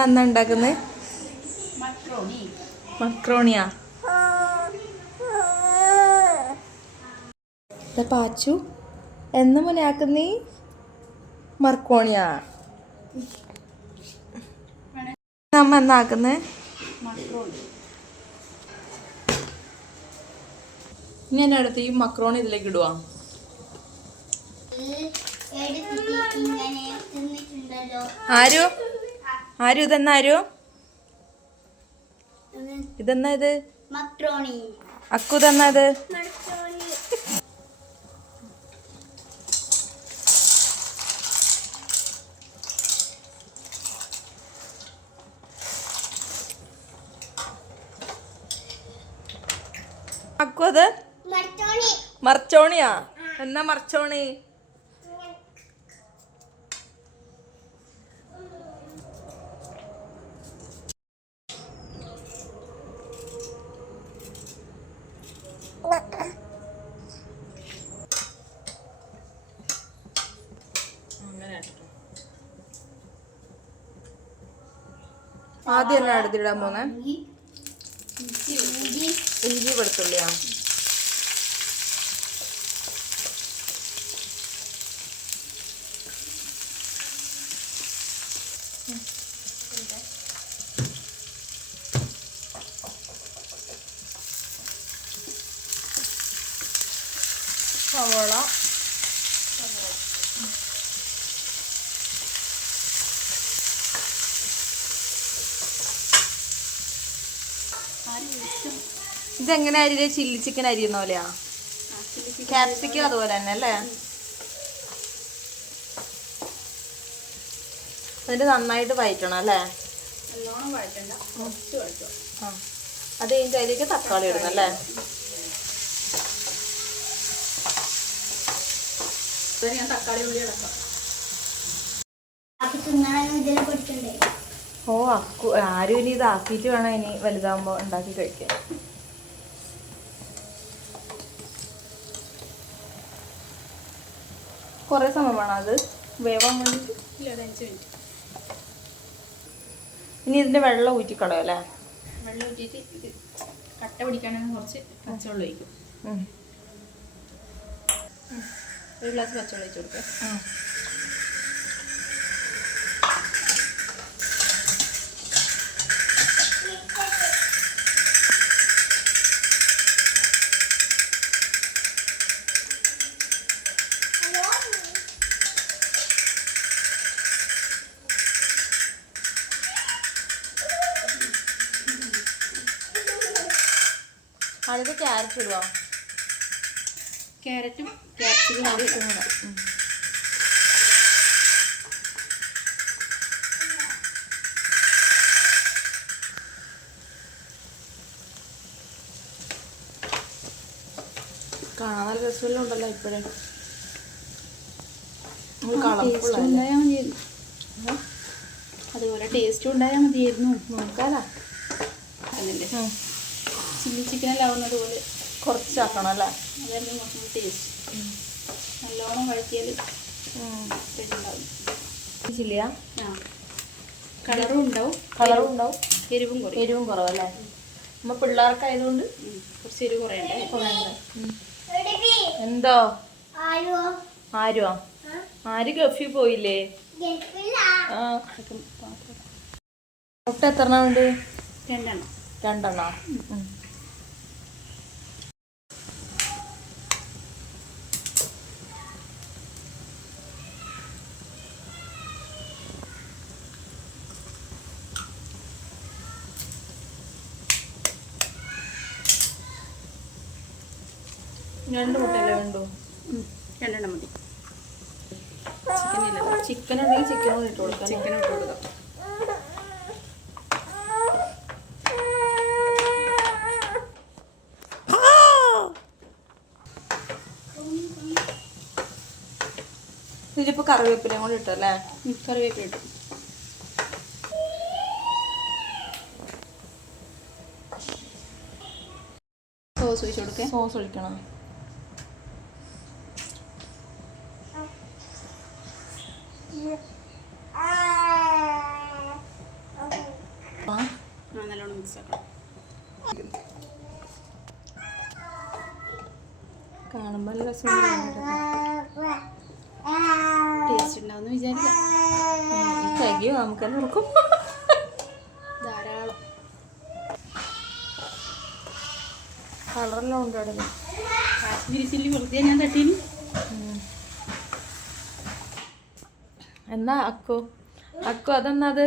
അമ്മ എന്നാ ഉണ്ടാക്കുന്നത് മക്രോണി മക്രോണിയാ പാച്ചു. എന്ന മുനാക്കുന്നീ മർക്കോണിയാ. അമ്മ എന്നാക്കുന്നത് മക്രോണി ഇനി എന്നെ അടുത്ത് ഈ മക്രോണി ഇതിലേക്ക് ഇടുവാ. ആരു? ആരു ഇതെന്നാരോ ഇതെന്നത് ഇതെന്നാ ഇത്? അക്കു തന്നത് ഇത്? അക്കു അത്? മർച്ചോണിയാ? എന്നാ മർച്ചോണി? ആദ്യം എന്നാ എടുത്തിടാൻ പോന്നെ? ഇഞ്ചി വെളുത്തുള്ളിയാ. സവോള. ഇതെങ്ങനെ അരിയിൽ ചില്ലി ചിക്കൻ അരിയുന്ന പോലെയാ? ക്യാപ്സിക്കം അതുപോലെ തന്നെ അല്ലേ എന്നിട്ട് നന്നായിട്ട് വയറ്റണം അല്ലേ? നല്ലോണം വഴറ്റണ്ട കുറച്ച് വഴറ്റുക ആ. അത് കഴിഞ്ഞിട്ട് അതിലേക്ക് തക്കാളി ഇടണം അല്ലേ? തക്കാളി ഉള്ളി അടക്കാം. ഓ അക്കു ആരും ഇനി ഇതാക്കിയിട്ട് വേണം ഇനി വലുതാകുമ്പോൾ ഉണ്ടാക്കി കഴിക്കാൻ. കുറേ സമയം വേണം അത്? വേവാൻ വേണ്ടിയിട്ട് ഇല്ല ഒരു അഞ്ച് മിനിറ്റ്. ഇനി ഇതിന്റെ വെള്ളം ഊറ്റിക്കളയോ അല്ലേ? വെള്ളം ഊറ്റിയിട്ട് ഇത് കട്ട പിടിക്കാനാണെങ്കിൽ കുറച്ച് പച്ചവെള്ളം ഒഴിക്കും. ഒരു ഗ്ലാസ് പച്ചവെള്ളം ഒഴിച്ചു കൊടുക്കുക അടുത്ത് ക്യാരറ്റ് ഇടുവാ? ക്യാരറ്റും ക്യാപ്സിക്കും കൂടി. കൂടെ കാണാൻ നല്ല രസമെല്ലാം ഉണ്ടല്ലോ ഇപ്പോഴേ. അതുപോലെ ടേസ്റ്റ് ഉണ്ടായാൽ മതിയായിരുന്നു. നോക്കാലാ. അതല്ലേ ചില്ലി ചിക്കനെല്ലാം ആവുന്നത് പോലെ കുറച്ചാക്കണം അല്ലേ? അതായിരുന്നു കുറച്ചും ടേസ്റ്റ് നല്ലോണം വഴറ്റിയാൽ ഉണ്ടാവും. ചില്ലിയാ? ആ. കളറും ഉണ്ടാവും. കളറും ഉണ്ടാവും. എരിവും കുറയും. എരിവും കുറവല്ലേ നമ്മൾ പിള്ളേർക്കായതുകൊണ്ട് ആയതുകൊണ്ട് കുറച്ച് എരിവ് കുറയണ്ടേ. എന്തോ? ആരോ ആരുവാ? ആര് ഗഫി പോയില്ലേ? ആ. മുട്ട എത്ര എണ്ണം ഉണ്ട് രണ്ടെണ്ണം? രണ്ടെണ്ണ രണ്ട് മുട്ടയല്ലേ വേണ്ടു. രണ്ടെണ്ണം മതി. ചിക്കൻ ഇല്ല ചിക്കൻ ഉണ്ടെങ്കിൽ ചിക്കൻ കൂടി ഇട്ട് കൊടുക്കാം ചിക്കൻ ഇട്ട് കൊടുക്കാം. ഇതിലിപ്പോ കറിവേപ്പിലയും കൂടി ഇട്ടല്ലേ. കറിവേപ്പില ഇട്ടു. സോസ് ഒഴിച്ചു കൊടുക്കേ. സോസ് ഒഴിക്കണം. നല്ലോണം മിക്സ് ആക്കണം കാണുമ്പോൾ നല്ല ടേസ്റ്റ് ഉണ്ടാവുമെന്ന് വിചാരിക്കാം തികയോ നമുക്ക് തന്നെ നോക്കും ധാരാളം കളറെല്ലാം ഉണ്ട് അവിടെ കാശ്മീരി ചില്ലി വെറുതെ ഞാൻ തട്ടീന് എന്നാ അക്കു? അക്കു അതെന്നാ അത്?